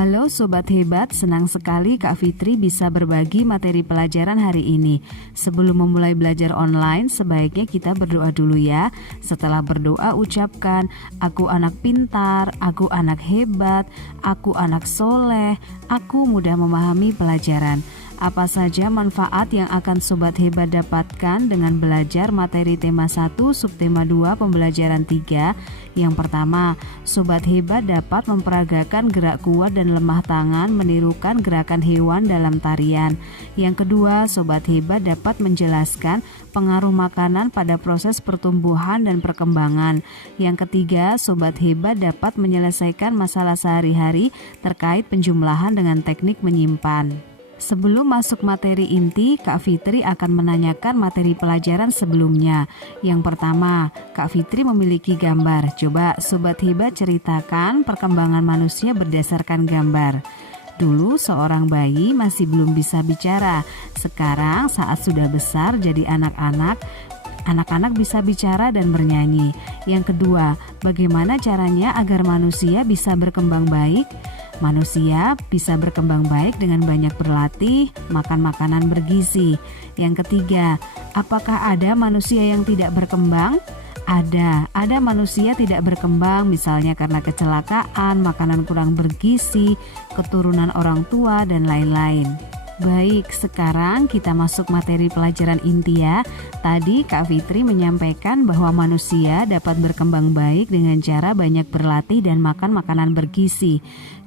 Halo Sobat Hebat, senang sekali Kak Fitri bisa berbagi materi pelajaran hari ini. Sebelum memulai belajar online, sebaiknya kita berdoa dulu ya. Setelah berdoa ucapkan, aku anak pintar, aku anak hebat, aku anak soleh, aku mudah memahami pelajaran. Apa saja manfaat yang akan Sobat Hebat dapatkan dengan belajar materi tema 1, subtema 2, pembelajaran 3? Yang pertama, Sobat Hebat dapat memperagakan gerak kuat dan lemah tangan menirukan gerakan hewan dalam tarian. Yang kedua, Sobat Hebat dapat menjelaskan pengaruh makanan pada proses pertumbuhan dan perkembangan. Yang ketiga, Sobat Hebat dapat menyelesaikan masalah sehari-hari terkait penjumlahan dengan teknik menyimpan. Sebelum masuk materi inti, Kak Fitri akan menanyakan materi pelajaran sebelumnya. Yang pertama, Kak Fitri memiliki gambar. Coba Sobat Hebat ceritakan perkembangan manusia berdasarkan gambar. Dulu seorang bayi masih belum bisa bicara. Sekarang saat sudah besar jadi anak-anak bisa bicara dan bernyanyi. Yang kedua, bagaimana caranya agar manusia bisa berkembang baik? Manusia bisa berkembang baik dengan banyak berlatih, makan makanan bergizi. Yang ketiga, apakah ada manusia yang tidak berkembang? Ada manusia tidak berkembang misalnya karena kecelakaan, makanan kurang bergizi, keturunan orang tua, dan lain-lain. Baik, sekarang kita masuk materi pelajaran inti ya. Tadi Kak Fitri menyampaikan bahwa manusia dapat berkembang baik dengan cara banyak berlatih dan makan makanan bergizi.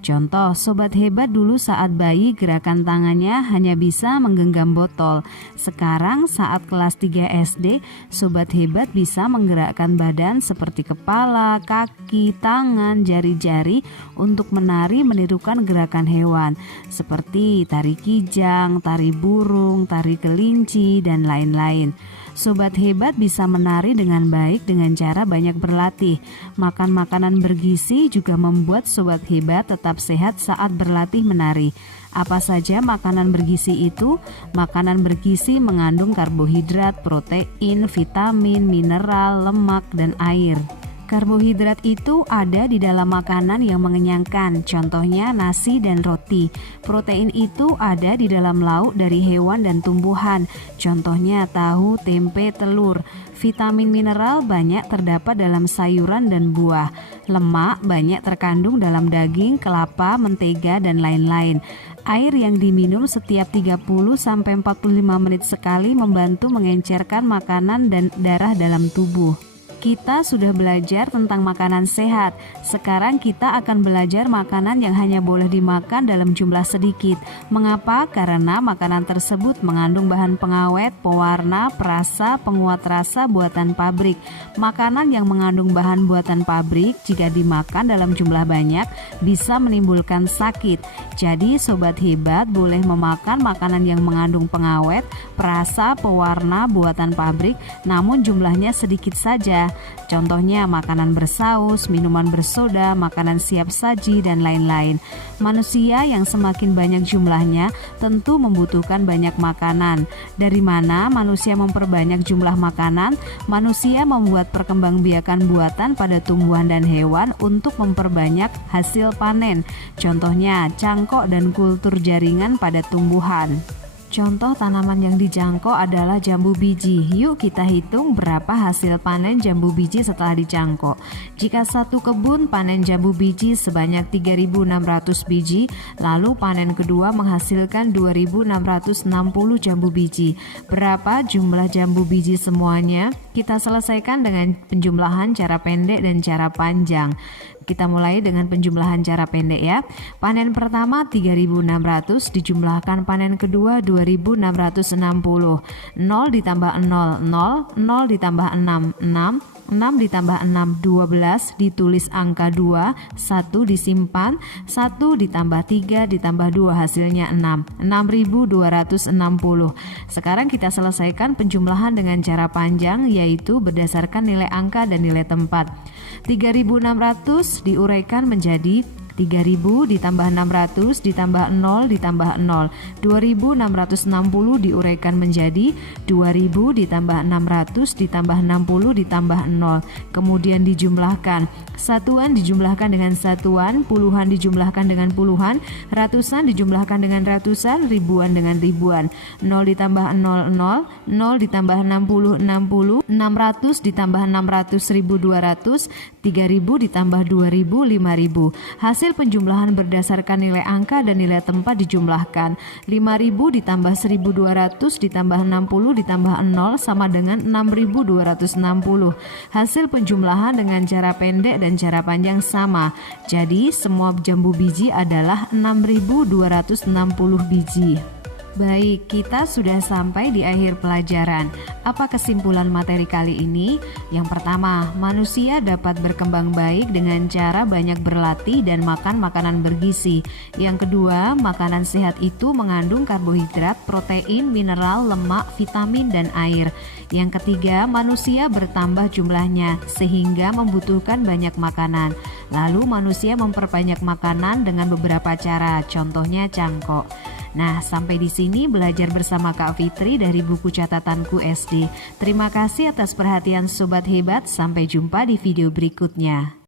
Contoh, Sobat Hebat dulu saat bayi gerakan tangannya hanya bisa menggenggam botol. Sekarang saat kelas 3 SD, Sobat Hebat bisa menggerakkan badan seperti kepala, kaki, tangan, jari-jari untuk menari menirukan gerakan hewan seperti tari kijang, tari burung, tari kelinci, dan lain-lain. Sobat Hebat bisa menari dengan baik dengan cara banyak berlatih. Makan makanan bergizi juga membuat Sobat Hebat tetap sehat saat berlatih menari. Apa saja makanan bergizi itu? Makanan bergizi mengandung karbohidrat, protein, vitamin, mineral, lemak, dan air. Karbohidrat itu ada di dalam makanan yang mengenyangkan, contohnya nasi dan roti. Protein itu ada di dalam lauk dari hewan dan tumbuhan, contohnya tahu, tempe, telur. Vitamin mineral banyak terdapat dalam sayuran dan buah. Lemak banyak terkandung dalam daging, kelapa, mentega, dan lain-lain. Air yang diminum setiap 30-45 menit sekali membantu mengencerkan makanan dan darah dalam tubuh. Kita sudah belajar tentang makanan sehat. Sekarang kita akan belajar makanan yang hanya boleh dimakan dalam jumlah sedikit. Mengapa? Karena makanan tersebut mengandung bahan pengawet, pewarna, perasa, penguat rasa buatan pabrik. Makanan yang mengandung bahan buatan pabrik jika dimakan dalam jumlah banyak bisa menimbulkan sakit. Jadi Sobat Hebat boleh memakan makanan yang mengandung pengawet, perasa, pewarna buatan pabrik, namun jumlahnya sedikit saja. Contohnya makanan bersaus, minuman bersoda, makanan siap saji, dan lain-lain. Manusia yang semakin banyak jumlahnya tentu membutuhkan banyak makanan. Dari mana manusia memperbanyak jumlah makanan? Manusia membuat perkembangbiakan buatan pada tumbuhan dan hewan untuk memperbanyak hasil panen. Contohnya cangkok dan kultur jaringan pada tumbuhan. Contoh tanaman yang dijangkok adalah jambu biji. Yuk kita hitung berapa hasil panen jambu biji setelah dicangkok. Jika satu kebun panen jambu biji sebanyak 3.600 biji, lalu panen kedua menghasilkan 2.660 jambu biji. Berapa jumlah jambu biji semuanya? Kita selesaikan dengan penjumlahan cara pendek dan cara panjang. Kita mulai dengan penjumlahan cara pendek ya. Panen pertama 3.600 dijumlahkan panen kedua 2.660. 0 ditambah 0, 0. 0 ditambah 6, 6. 6 ditambah 6, 12, ditulis angka 2, 1 disimpan, 1 ditambah 3 ditambah 2 hasilnya 6, 6.260. Sekarang kita selesaikan penjumlahan dengan cara panjang, yaitu berdasarkan nilai angka dan nilai tempat. 3.600 diuraikan menjadi 3.000 ditambah 600 ditambah 0 ditambah 0. 2.660 diuraikan menjadi 2.000 ditambah 600 ditambah 60 ditambah 0. Kemudian dijumlahkan. Satuan dijumlahkan dengan satuan, puluhan dijumlahkan dengan puluhan, ratusan dijumlahkan dengan ratusan, ribuan dengan ribuan. 0 ditambah 0, 0, 0 ditambah 60, 60, 600 ditambah 600, 1.200, 3.000 ditambah 2.000, 5.000. Hasil penjumlahan berdasarkan nilai angka dan nilai tempat dijumlahkan. 5.000 ditambah 1.200 ditambah 60 ditambah 0 sama dengan 6.260. Hasil penjumlahan dengan cara pendek dan cara panjang sama. Jadi semua jambu biji adalah 6.260 biji. Baik, kita sudah sampai di akhir pelajaran. Apa kesimpulan materi kali ini? Yang pertama, manusia dapat berkembang baik dengan cara banyak berlatih dan makan makanan bergizi. Yang kedua, makanan sehat itu mengandung karbohidrat, protein, mineral, lemak, vitamin, dan air. Yang ketiga, manusia bertambah jumlahnya sehingga membutuhkan banyak makanan. Lalu manusia memperbanyak makanan dengan beberapa cara, contohnya cangkok. Nah, sampai di sini belajar bersama Kak Fitri dari buku catatanku SD. Terima kasih atas perhatian Sobat Hebat. Sampai jumpa di video berikutnya.